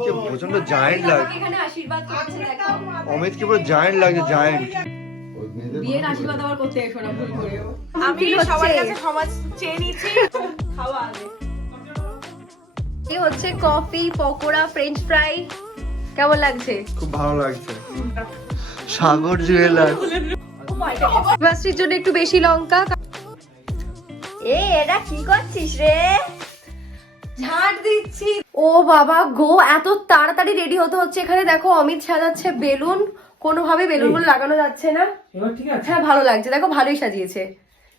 অমিতকে প্রচণ্ড জায়েন্ট আমাকে লাগে। এখানে আশীর্বাদ করছে দেখো। অমিতকে পুরো জায়েন্ট লাগে জায়েন্ট বিয়ের আশীর্বাদ আবার করতে এসো না ভুল করেও। আমি সবার কাছে সমাজ চেয়ে নিচ্ছি। খাওয়া এই হচ্ছে কফি পকোড়া ফ্রেঞ্চ ফ্রাই কেমন লাগছে? খুব ভালো লাগছে। সাগর জুয়েলার জন্য একটু বেশি লঙ্কা। এ এটা কি করছিস রে? ঝাড় দিচ্ছি। ও বাবা গো এত তাড়াতাড়ি রেডি হতে হচ্ছে এখানে। দেখো অমিত সাজাচ্ছে বেলুন। কোনোভাবে বেলুনগুলো লাগানো যাচ্ছে না। এবার ঠিক আছে। হ্যাঁ ভালো লাগছে। দেখো ভালোই সাজিয়েছে।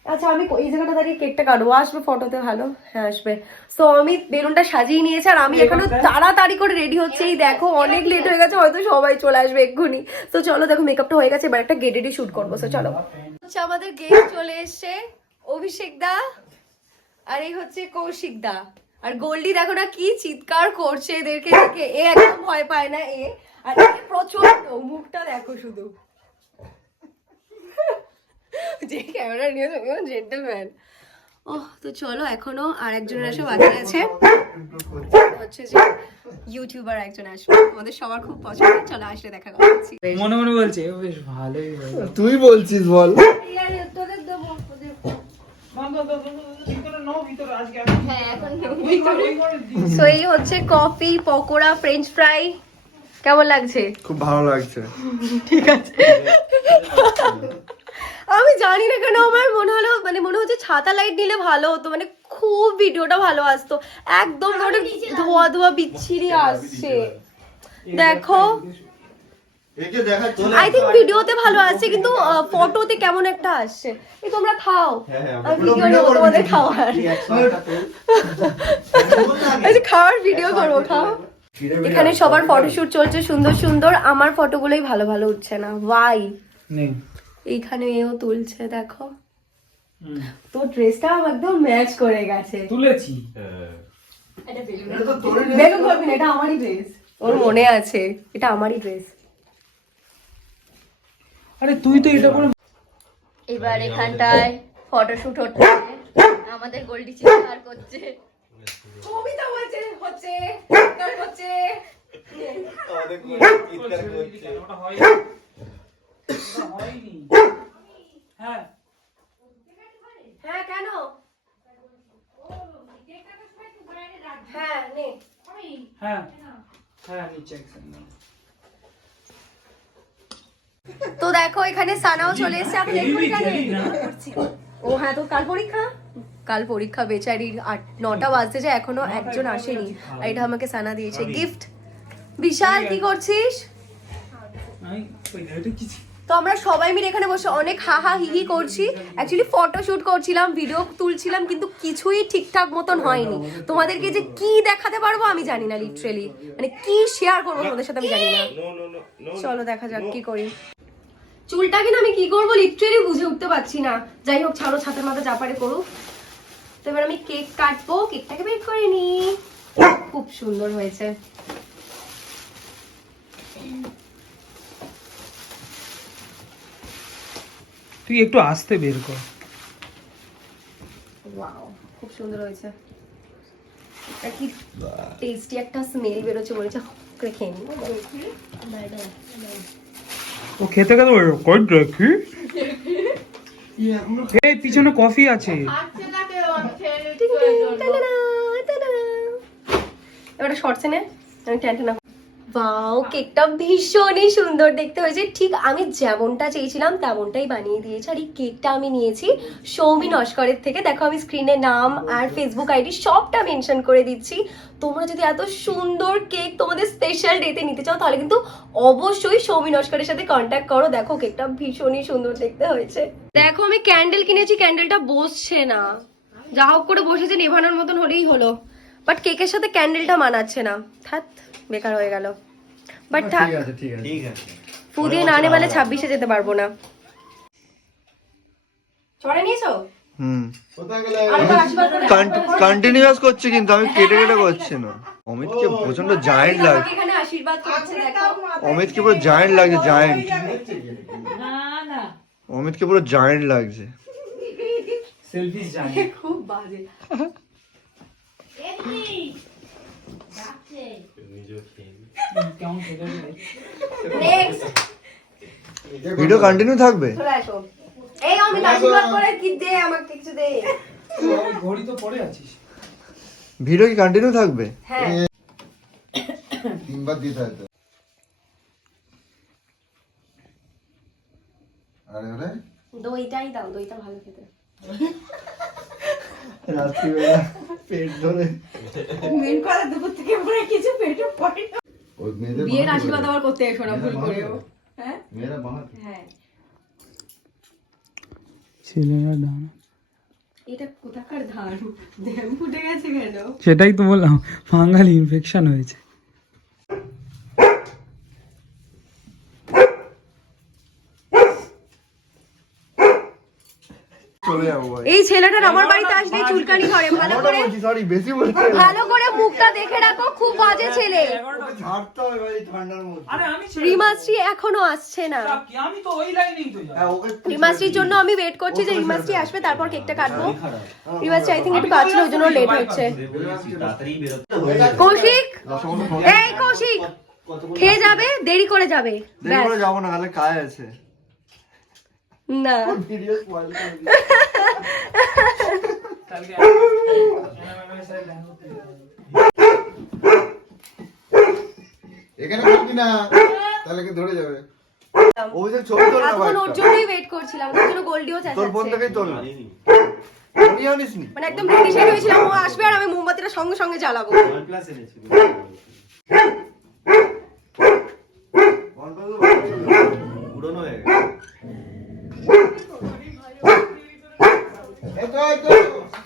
আচ্ছা আমি এই জায়গাটা দাঁড়িয়ে কেকটা কাটবো। আসবে ফটোতে ভালো? হ্যাঁ আসবে। তো আমি বেলুনটা সাজিয়ে নিয়েছে আর আমি এখনও তাড়াতাড়ি করে রেডি হচ্ছে। এই দেখো অনেক লেট হয়ে গেছে হয়তো সবাই চলে আসবে এক্ষুনি। তো চলো দেখো মেকআপটা হয়ে গেছে। এবার একটা গেটেডি শুট করব। তো চলো। হচ্ছে আমাদের গেস্ট চলে এসছে অভিষেক দা। আর এই হচ্ছে কৌশিক দা। আর গোল্ডি দেখো না কি চিৎকার করছে এদেরকে দেখে। এ একদম ভয় পায় না এ। আর প্রচণ্ড মুখটা দেখো শুধু। যে ক্যামেরা নিয়ে জেন্টলম্যান ও তো চলো এখনও আর একজনের আসে বাকি আছে। হচ্ছে যে ইউটিউবার একজন আসবে। আমাদের সবার খুব পছন্দ চলো আসলে দেখা করছি মনে মনে বলছে বেশ ভালোই তুই বলছিস বল। সো এই হচ্ছে কফি পকোড়া ফ্রেঞ্চ ফ্রাই কেমন লাগছে? খুব ভালো লাগছে। আমি জানি না কেন আমার মনে হলো মানে মনে হচ্ছে ছাতা লাইট নিলে ভালো হতো। মানে খুব ভিডিওটা ভালো আসতো। একদম ধোয়া ধোয়া বিচ্ছিরি আসছে। দেখো। আই থিঙ্ক ভিডিওতে ভালো আসছে কিন্তু ফটোতে কেমন একটা আসছে। এই তোমরা খাও। ভিডিও নেব তোমাদের খাওয়ার। আচ্ছা খাওয়ার ভিডিও করব খাও। এখানে সবার ফটোশুট চলছে সুন্দর সুন্দর। আমার ফটোগুলোই ভালো ভালো উঠছে না। ওয়াই নেই। এইখানে এও তুলছে দেখো। তোর ড্রেসটা একদম ম্যাচ করে গেছে। তুলেছি। বেলুন। করবি না এটা আমারই ড্রেস ওর মনে আছে এটা আমারই ড্রেস আরে তুই তো এটা করে এবার এখানটায় ফটোশুট হচ্ছে। আমাদের গোল্ডি চিৎকার করছে। কবিতা বলছে হচ্ছে চিৎকার ওটা ওটা হয়নি হ্যাঁ হ্যাঁ কেন? হ্যাঁ নে। হ্যাঁ হ্যাঁ নিচে একদম তো দেখো এখানে সানাও চলে এসেছে। জানেন? ও হ্যাঁ তো কাল পরীক্ষা? কাল পরীক্ষা বেচারির আট নটা বাজতে যায় এখনও একজন আসেনি। আর এটা আমাকে সানা দিয়েছে গিফট বিশাল কি করছিস? তো আমরা সবাই মিলে এখানে বসে অনেক হা হা হি হি করছি। অ্যাকচুয়ালি ফটো শুট করছিলাম ভিডিও তুলছিলাম কিন্তু কিছুই ঠিকঠাক মতন হয়নি। তোমাদেরকে যে কি দেখাতে পারব আমি জানি না লিটারেলি মানে কি শেয়ার করব তোমাদের সাথে আমি জানি না। চলো দেখা যাক কি করি। চুলটাকে না আমি কি করব? লিটারেলি বুঝে উঠতে পারছি না। যাই হোক ছাড়ো ছাতের মাথা চাপারে করুক। তো এবার আমি কেক কাটবো। কেকটাকে বের করে নি। খুব সুন্দর হয়েছে। তুই একটু আস্তে বের কর। ওয়াও খুব সুন্দর হয়েছে। এটা কি টেস্টি একটা স্মেল বেরোচ্ছে করে খেয়ে নিই ও খেতে খেতে ওই কই দেখি? এই পিছনে কফি আছে। এবারে শর্টসে নে আমি ট্যান্টানা বাও কেকটা ভীষণই সুন্দর দেখতে হয়েছে। ঠিক আমি যেমনটা চেয়েছিলাম, তেমনটাই বানিয়ে দিয়েছে। আর এই কেকটা আমি নিয়েছি সৌমি নস্করের থেকে। দেখো, আমি স্ক্রিনে নাম আর ফেসবুক আইডি সবটা মেনশন করে দিচ্ছি। তোমরা যদি এত সুন্দর কেক তোমাদের স্পেশাল ডেতে নিতে চাও, তাহলে কিন্তু অবশ্যই সৌমি নস্করের সাথে কন্ট্যাক্ট করো। দেখো কেকটা ভীষণই সুন্দর দেখতে হয়েছে। দেখো, আমি ক্যান্ডেল কিনেছি ক্যান্ডেলটা বসছে না। যা হোক করে বসেছে, নেভানোর মতন হলেই হলো। বাট কেকের সাথে ক্যান্ডেলটা মানাচ্ছে না। থাক বেকার হয়ে গেল। বাট থাক। ঠিক আছে ঠিক আছে। ফু দিয়ে না নেবালে ছাব্বিশে যেতে পারব না। চড়ে নিয়েছো? কন্টিনিউয়াস করছি কিন্তু আমি কেটে কেটে করছি না। অমিতকে প্রচণ্ড জায়েন্ট লাগে। আমাকে এখানে আশীর্বাদ করছে দেখো। অমিতকে পুরো জায়েন্ট লাগছে জায়েন্ট অমিতকে পুরো জায়েন্ট লাগছে। খুব বাজে কেমন খেতে হবে? নেক্সট ভিডিও কন্টিনিউ থাকবে? এই আমি আশীর্বাদ করে কি দে আমাকে কিছু দে। ঘড়ি তো পরে আছিস ভিডিও কি কন্টিনিউ থাকবে? হ্যাঁ। তিনবার দিতে হয়তো আরে ওরে। দইটাই দাও দইটা ভালো খেতে। রাত্রিবেলা। পেট ধরে। মেন কথা দুপুর থেকে মনে কিছু পেটও পড়ে বিয়ের আশীর্বাদ আবার করতে এসো না ভুল করেও। হ্যাঁ? মেয়েরা বাঁহাতে। হ্যাঁ। ছেলেরা ডান এটা কোথাকার ধান? ড্যাম ফুটে গেছে কেন? সেটাই তো বললাম ফাঙ্গাল ইনফেকশন হয়েছে চলে যাব ভাই এই ছেলেটার আমার বাড়িতে আসলে চুলকানি করে ভালো করে সরি বেশি ভালো করে মুখটা দেখে রাখো খুব বাজে ছেলে। ঝাড়তে হবে ভাই ঠান্ডার মধ্যে। আরে আমি রিমাশ্রী এখনও আসছে না। আমি তো ওই লাইনেই তো যাই হ্যাঁ রিমাশ্রীর জন্য আমি ওয়েট করছি যে রিমাশ্রী আসবে তারপর কেকটা কাটবো। রিমাশ্রী আই থিঙ্ক একটু কাটছিল ওই জন্য লেট হচ্ছে। কৌশিক? এই কৌশিক খেয়ে যাবে দেরি করে যাবে। দেরি করে যাব না তাহলে কাজ আছে। না। এখানে করবি না? তাহলে কি ধরে যাবে? ওই যে ছবি তোল না ওর জন্যই ওয়েট করছিলাম ওর জন্য গোল্ডিও তোর ফোন চাচাচ্ছে। থেকেই তোল মানে একদম রেডি হয়েছিলাম ও আসবে আর আমি মোমবাতিটা সঙ্গে সঙ্গে জ্বালাবো। এই তো, এই তো।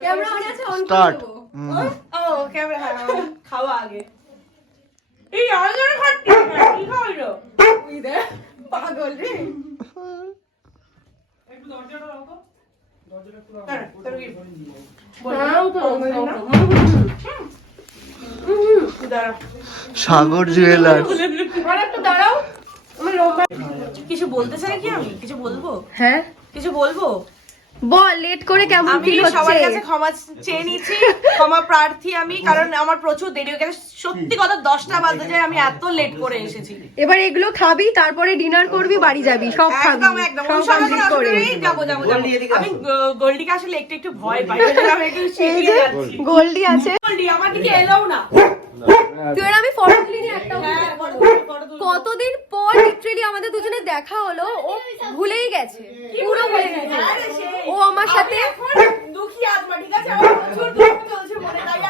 camera on আছে অন Start. ও ক্যামেরা হ্যাঁ খাওয়া আগে। এই আমার খাচ্ছি কি খাওয়াইলো? ওই দেখ, পাগল রে। একটু দরজাটা রাখো। তো সাগর জুয়েলার্স লম্বা কিছু বলতে চাই কি আমি? কিছু বলব? হ্যাঁ। কিছু বলব? বল লেট করে কেমন আমি সবার কাছে ক্ষমা চেয়ে নিচ্ছি ক্ষমা প্রার্থী আমি কারণ আমার প্রচুর দেরি হয়ে গেছে। সত্যি কথা দশটা বাজতে যায় আমি এত লেট করে এসেছি। এবার এগুলো খাবি তারপরে ডিনার করবি বাড়ি যাবি সব খাবি একদম। একদম সব ওই সকালে কমপ্লিট করে আসলে যাব যাব যাব। আমি গোল্ডিকে আসলে একটু একটু ভয় পাই। আমি একটু শিখিয়ে যাচ্ছি। গোল্ডি। আছে। গোল্ডি আমার দিকে এলোও না। তুই আমি ফটো তুলিনি একটা হ্যাঁ। কতদিন পর লিটারালি আমাদের দুজনের দেখা হলো ও ভুলেই গেছে। পুরো ভুলে গেছে। ও আমার সাথে দুঃখী আত্মা ঠিক আছে? আমার প্রচুর দুঃখ চলছে মনে তাই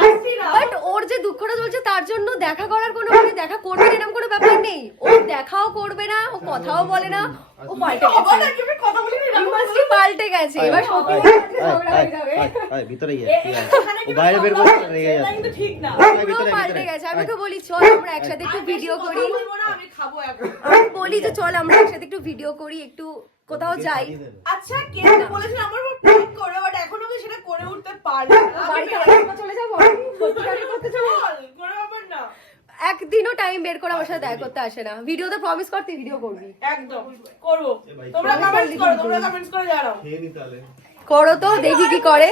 আমি বাট ওর যে দুঃখটা চলছে তার জন্য দেখা করার কোনো মানে দেখা করবে না এরকম কোনো ব্যাপার নেই। ও দেখাও করবে না ও কথাও বলে না ও পাল্টে গেছে। কথা বলি না ইউনিভার্সিটি পাল্টে গেছে এবার সত্যি ঝগড়া হয়ে যাবে। ভিতরে এখানে কি বাবা এটা কিন্তু ঠিক না। পুরো পাল্টে গেছে। আমি তো বলি চল আমরা একসাথে একটু ভিডিও করি। আমি খাব এখন। আমি বলি যে চল আমরা একসাথে একটু ভিডিও করি একটু কোথাও যাই। আচ্ছা কে বলেছিল? আমার উপর প্ল্যান করে বাট এখনও আমি সেটা করে উঠতে পারি না। বাড়িতে চলে যাব? করতে যাব? বল, কোনো ব্যাপার না। একদিনও টাইম বের করে আমার সাথে দেখা করতে আসে না। ভিডিওতে প্রমিস কর তুই ভিডিও করবি। একদম করব। তোমরা কমেন্টস করো তোমরা কমেন্টস করে জানাও। করো তো দেখি কি করে।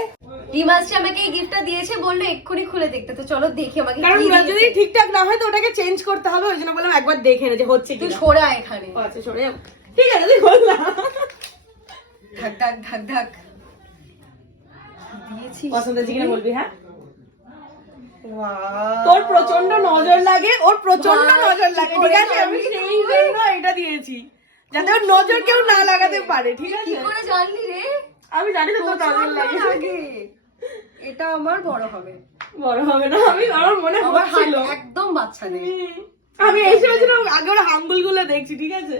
রিমাসি আমাকে এই গিফটটা দিয়েছে বলল এক্ষুনি খুলে দেখতে। তো চলো দেখি আমাকে কারণ যদি ঠিকঠাক না হয় তো ওটাকে চেঞ্জ করতে হবে ওই জন্য বললাম একবার দেখে নে যে হচ্ছে কি সরা এখানে। আচ্ছা সরে যাও ঠিক আছে তুই ধাক দিয়েছি। পছন্দ হয়েছে বলবি হ্যাঁ? তোর প্রচণ্ড নজর লাগে ওর প্রচণ্ড নজর লাগে ঠিক আছে? আমি সেই জন্য এটা দিয়েছি যাতে ওর নজর কেউ না লাগাতে পারে ঠিক কি আছে? করে জানলি রে? আমি জানি তো তোর নজর লাগে। এটা আমার বড় হবে। বড় হবে না আমি আমার মনে হচ্ছিল। একদম বাচ্চাদের আমি এসে বলছিলাম আগে ওর হাঙ্গুলগুলো দেখছি ঠিক আছে?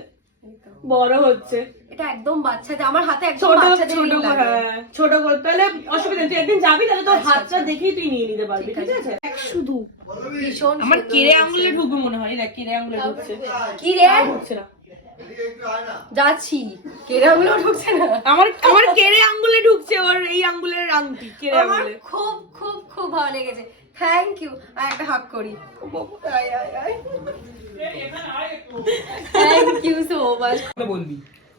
বড় হচ্ছে। এটা একদম বাচ্চাদের আমার হাতে একদম ছোট বাচ্চাদের ছোট। হ্যাঁ ছোট করে তাহলে অসুবিধা নেই তুই একদিন যাবি তাহলে তোর হাতটা দেখেই তুই নিয়ে নিতে পারবি ঠিক আছে। শুধু ভীষণ আমার কেড়ে। আঙুলে ঢুকবে মনে হয় দেখ কেড়ে আঙুলে ঢুকছে। কি রে? ঢুকছে না। যাচ্ছি। কেড়ে আঙুলেও ঢুকছে না। আমার আমার কেড়ে আঙ্গুলে ঢুকছে ওর এই আঙ্গুলের আংটি কেড়ে আমার আঙ্গুলে খুব খুব খুব ভালো লেগেছে। থ্যাংক ইউ আর একটা হাক করি থ্যাংক ইউ সো মাচ বলবি।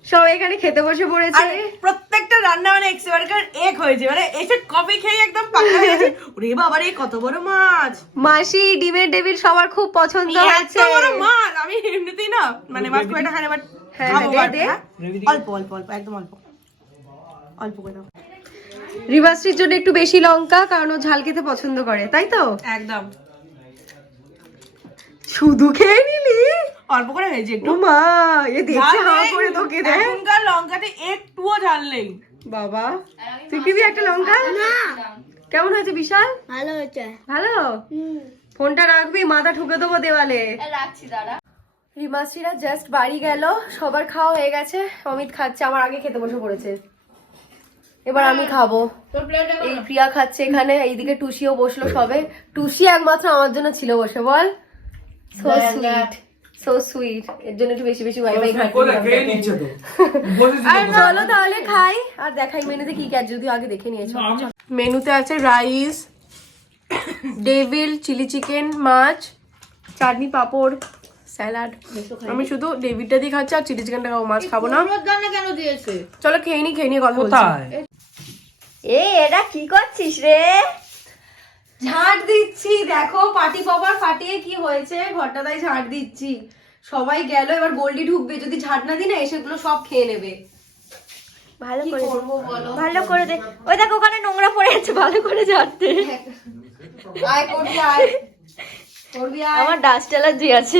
সব এখানে খেতে বসে পড়েছে। প্রত্যেকটা রান্না মানে এক্সপার্কার এক হয়েছে। মানে এসে কফি খেয়ে একদম পাকা হয়ে গেছে। ওরে বাবা রে কত বড় মাছ। মাসি ডিমের ডেভিড সবার খুব পছন্দ এত বড় মাছ। আমি এমনিতেই না মানে মাছ একটা খাই বাট হ্যাঁ। হ্যাঁ? অল্প অল্প অল্প একদম অল্প। অল্প করে দাও। রিভার্সির জন্য একটু বেশি লঙ্কা কারণ ও ঝাল খেতে পছন্দ করে তাই তো? একদম। শুধু খেয়ে নিলি? অল্প করে হয়েছে একটু। মা এ দেখছে হাওয়া। করে তোকে দেখ এখনকার লঙ্কাতে একটুও ঝাল নেই। বাবা তুই কিবি একটা লঙ্কা? না। কেমন হয়েছে বিশাল? ভালো হয়েছে। ভালো? ফোনটা রাখবি মাথা ঠুকে দেবো দেওয়ালে। রাখছি দাঁড়া। রিমাশ্রীরা জাস্ট বাড়ি গেল সবার খাওয়া হয়ে গেছে অমিত খাচ্ছে আমার আগে খেতে বসে পড়েছে। এবার আমি খাব। এই প্রিয়া খাচ্ছে এখানে এইদিকে টুসিও বসল সবে। টুসি একমাত্র আমার জন্য ছিল বসে বল। সো সুইট সো সুইট এর জন্য একটু বেশি বেশি ওয়াইফাই চলো তাহলে খাই। আর দেখাই মেনুতে কি কি আছে যদি আগে দেখে নিয়েছো। মেনুতে আছে রাইস ডেভিল চিলি চিকেন মাছ চাটনি পাঁপড় স্যালাড আমি শুধু ডেভিডটা দিয়ে খাচ্ছি আর চিলি চিকেনটা খাব মাছ খাব না। চলো খেয়ে নি খেয়ে নিয়ে কথা বলছি। এ এটা কি করছিস রে? ঝাঁট দিচ্ছি দেখো পাটি পাবার ফাটিয়ে কি হয়েছে? ঘরটা তাই ঝাঁট দিচ্ছি। সবাই গেল এবার গোল্ডি ঢুকবে। যদি ঝাঁট না দিই না এসেগুলো সব খেয়ে নেবে। ভালো করে বলো? ভালো করে দে ওই দেখ ওখানে নোংরা পড়ে আছে ভালো করে ঝাড়তে। আয় করবি আয়। করবি আয়। আমার ডাস্ট অ্যালার্জি আছে।